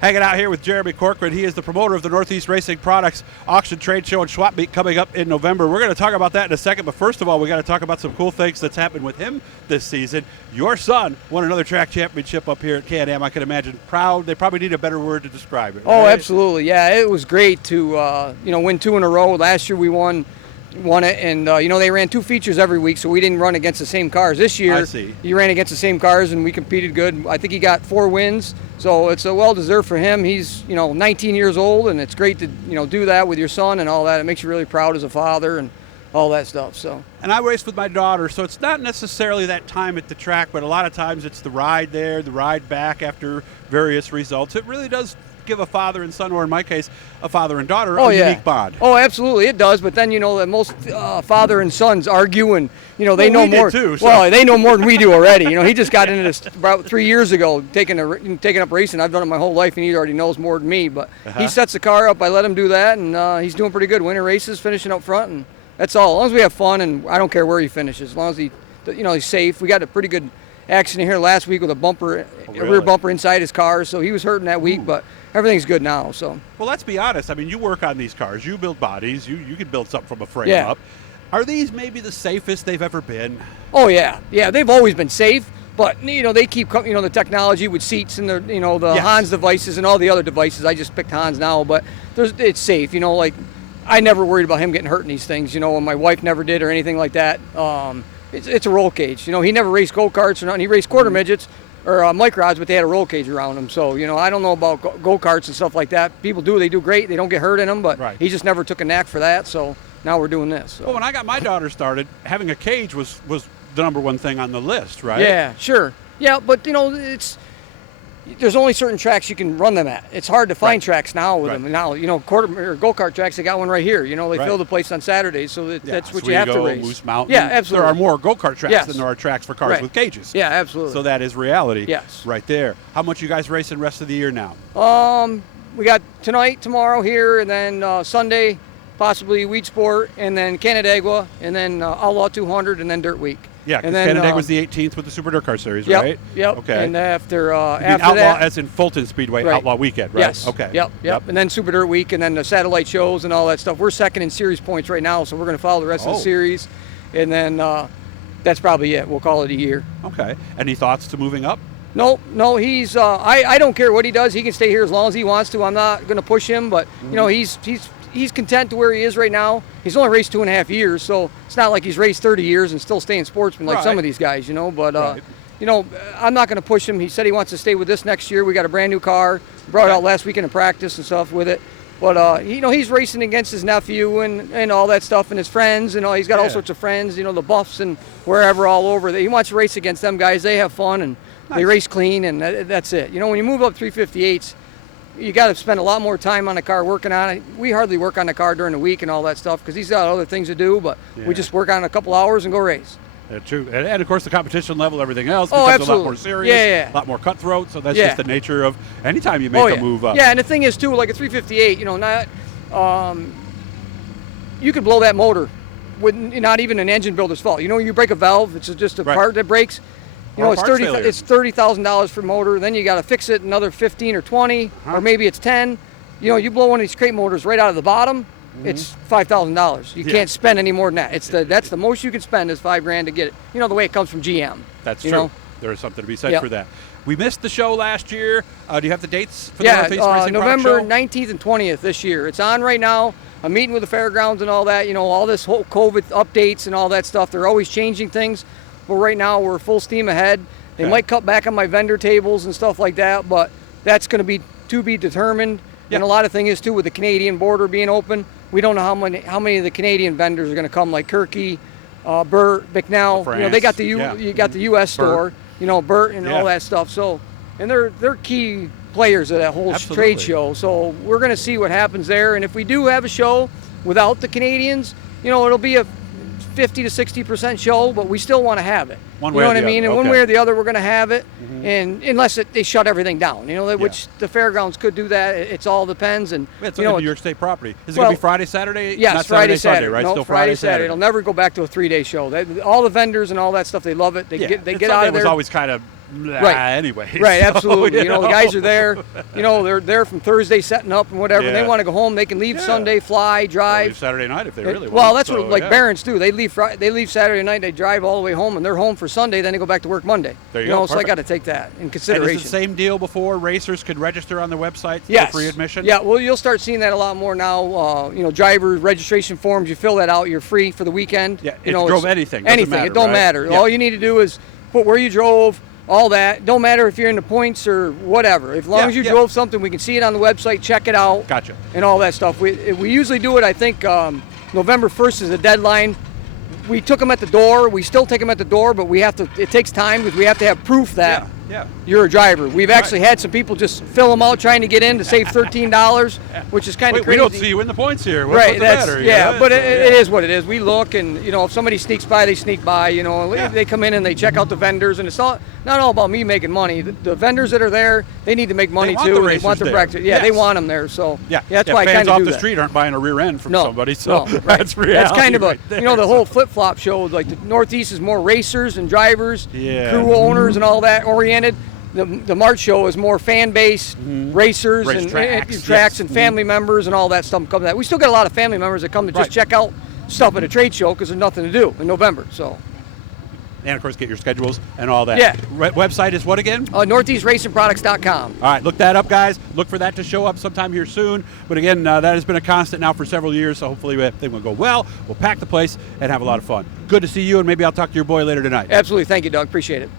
Hanging out here with Jeremie Corcoran. He is the promoter of the Northeast Racing Products Auction Trade Show and Swap Meet coming up in November. We're going to talk about that in a second, but first of all, we got to talk about some cool things that's happened with him this season. Your son won another track championship up here at Can-Am. I can imagine proud. They probably need a better word to describe it. Right? Oh, absolutely. Yeah, it was great to win 2 in a row. Last year we won it, and they ran 2 features every week, so we didn't run against the same cars. This year, he ran against the same cars, and we competed good. I think he got 4 wins, so it's a well-deserved for him. He's 19 years old, and it's great to do that with your son and all that. It makes you really proud as a father and all that stuff. So. And I raced with my daughter, so it's not necessarily that time at the track, but a lot of times it's the ride there, the ride back after various results. It really does give a father and son, or in my case, a father and daughter, a unique bond. Oh, absolutely, it does. But then that most father and sons argue, and they know more. Too, so. Well, they know more than we do already. He just got into this about 3 years ago, taking up racing. I've done it my whole life, and he already knows more than me. But he sets the car up. I let him do that, and he's doing pretty good. Winning races, finishing up front, and that's all. As long as we have fun, and I don't care where he finishes, as long as he's safe. We got a pretty good accident here last week with a bumper, a rear bumper inside his car, so he was hurting that week, but everything's good now. So. Well, let's be honest. I mean, you work on these cars. You build bodies. You can build something from a frame up. Are these maybe the safest they've ever been? Oh, yeah. Yeah, they've always been safe, but, they keep, the technology with seats and the Hans devices and all the other devices. I just picked Hans now, but it's safe. I never worried about him getting hurt in these things, and my wife never did or anything like that. It's a roll cage. He never raced go-karts or nothing. He raced quarter midgets or microds, but they had a roll cage around him. So, I don't know about go-karts and stuff like that. People do. They do great. They don't get hurt in them, but he just never took a knack for that. So now we're doing this. So. Well, when I got my daughter started, having a cage was the number one thing on the list, right? Yeah, sure. Yeah, but, there's only certain tracks you can run them at. It's hard to find tracks now with them. Now, quarter or go-kart tracks, they got one right here. They fill the place on Saturdays, so that's what you have to race. Moose Mountain. Yeah, absolutely. There are more go-kart tracks than there are tracks for cars with cages. Yeah, absolutely. So that is reality. Yes. Right there. How much you guys racing the rest of the year now? We got tonight, tomorrow here, and then Sunday, possibly Wheat Sport, and then Canandaigua, and then Outlaw 200, and then Dirt Week. Yeah, because Canandaigua was the 18th with the Super Dirt Car Series, right? Yep. Okay. And after Outlaw, that, as in Fulton Speedway, Outlaw Weekend, right? Yes. Okay. Yep. And then Super Dirt Week, and then the satellite shows and all that stuff. We're second in series points right now, so we're going to follow the rest of the series, and then that's probably it. We'll call it a year. Okay. Any thoughts to moving up? No. He's. I don't care what he does. He can stay here as long as he wants to. I'm not going to push him, but he's content to where he is right now. He's only raced 2.5 years, so it's not like he's raced 30 years and still staying sportsman like some of these guys, But, I'm not going to push him. He said he wants to stay with this next year. We got a brand new car. Brought it out last weekend in practice and stuff with it. But, he's racing against his nephew and all that stuff and his friends. He's got all sorts of friends, the Buffs and wherever all over. He wants to race against them guys. They have fun and they race clean, and that's it. When you move up 358s, you got to spend a lot more time on the car working on it. We hardly work on the car during the week and all that stuff because he's got other things to do, but we just work on it a couple hours and go race. Yeah, true. And of course, the competition level, everything else becomes a lot more serious, a lot more cutthroat. So that's just the nature of any time you make a move up. Yeah, and the thing is, too, like a 358, you could blow that motor with not even an engine builder's fault. You break a valve, it's just a part that breaks. It's $30,000 for motor. Then you got to fix it another 15 or 20, or maybe it's 10. You blow one of these crate motors right out of the bottom, it's $5,000. You can't spend any more than that. That's the most you can spend is $5,000 to get it. The way it comes from GM. That's true. There is something to be said for that. We missed the show last year. Do you have the dates for the Northeast Racing November Product Show? 19th and 20th this year. It's on right now. I'm meeting with the fairgrounds and all that. All this whole COVID updates and all that stuff. They're always changing things. But right now we're full steam ahead. They might cut back on my vendor tables and stuff like that, but that's going to be determined. And a lot of things is too with the Canadian border being open. We don't know how many of the Canadian vendors are going to come, like Kirky, Burt, Bicknell. They got you got the U.S. store. Burt and all that stuff. So, and they're key players of that whole trade show. So we're going to see what happens there. And if we do have a show without the Canadians, it'll be a 50 to 60% show, but we still want to have it. One way or the other. And one way or the other, we're going to have it, and unless they shut everything down, which the fairgrounds could do that. It all depends. And it's New York State property. Is it going to be Friday, Saturday? Yes, not Friday, Saturday, Saturday, right? No, Still Friday, Saturday. It'll never go back to a 3-day show. All the vendors and all that stuff, they love it. They get out of there. It was always kind of anyway. Right, So, absolutely. The guys are there. They're there from Thursday setting up and whatever. Yeah. They want to go home. They can leave Sunday, fly, They'll drive. leave Saturday night if they really want. Well, that's so, what Barons do. They leave Saturday night. They drive all the way home, and they're home for Sunday. Then they go back to work Monday. There you go. So I got to take that in And consideration. is it the same deal before racers could register on their website Yes. for free admission? Yeah, well, you'll start seeing that a lot more now. Driver registration forms, you fill that out, you're free for the weekend. Yeah, if you drove anything, doesn't anything, matter, it don't right? matter. Yeah. All you need to do is put where you drove, all that. Don't matter if you're in the points or whatever. As long as you drove something, we can see it on the website, check it out. Gotcha. And all that stuff. We usually do it, I think, November 1st is the deadline. We took them at the door. We still take them at the door, but it takes time because we have to have proof that you're a driver. We've actually had some people just fill them out trying to get in to save $13, which is kind of crazy. We don't see you in the points here. Right, What's the matter? but it is what it is. We look, and if somebody sneaks by, they sneak by. They come in and they check out the vendors, and it's not all about me making money. The vendors that are there, they need to make money too. They want the practice. Yeah, they want them there. So that's why I kind fans of off do the that. street aren't buying a rear end from somebody. So right. that's reality. That's kind of right there, the whole flip flop show. Like the Northeast is more racers and drivers, crew owners, and all that oriented. The March show is more fan based, racers and tracks and family members and all that stuff come to that. We still get a lot of family members that come to just check out stuff at a trade show because there's nothing to do in November. So. And of course, get your schedules and all that. Yeah. Website is what again? NortheastRacingProducts.com. All right, look that up, guys. Look for that to show up sometime here soon. But again, that has been a constant now for several years, so hopefully everything will go well. We'll pack the place and have a lot of fun. Good to see you, and maybe I'll talk to your boy later tonight. Absolutely. Thank you, Doug. Appreciate it.